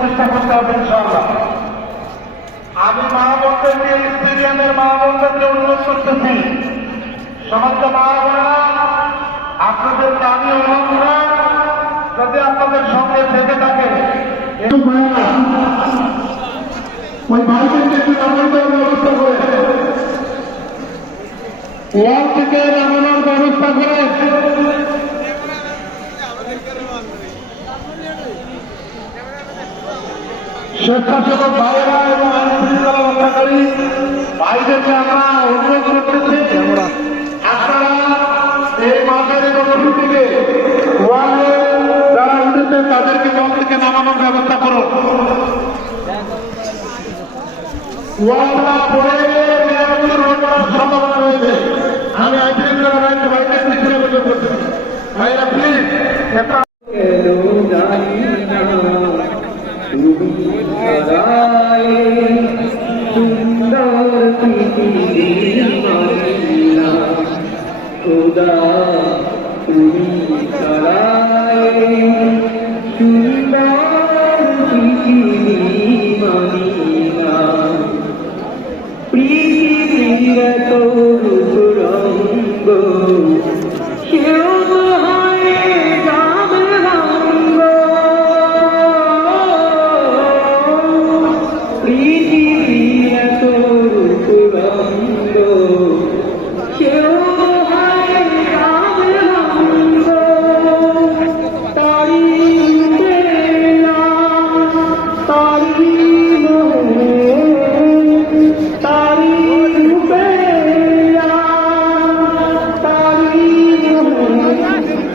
চেষ্টা করতে হবে আমি মা বন্ধুকে স্টেডিয়ামের মা বন্ধুকে অনুরোধ করতেছি, সমস্ত মা বোনেরা, আপনাদের দাবি অনুরোধরা যদি আপনাদের সঙ্গে থেকে থাকে। ওই ভাইদেরকে একটু ওয়াল থেকে নামানোর ব্যবস্থা করে স্বেচ্ছাসেবক ভাইয়েরা এবং আইন শৃঙ্খলা রক্ষাকারী ভাইদেরকে আমরা অনুরোধ করতেছি, আপনারা এই মাসের কর্মসূচিকে ওয়ালে যারা উঠেছেন, তাদেরকে ওয়াল থেকে নামানোর ব্যবস্থা করুন। ওয়ালটা পড়ে রোড করার সম্ভাবনা আমি একটা তুমি হারায় সুন্দর পৃথিবী মানিনা খোদা তুমি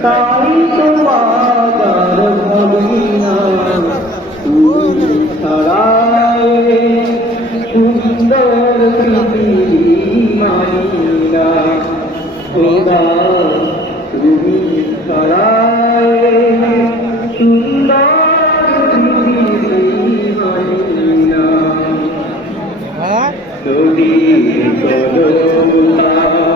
তারি তোমার ভবিনা তুমি ছাড়ায় সুন্দর পৃথিবী মানিনা খোদা তুমি ছাড়ায় সুন্দর মানিনা নদী চলো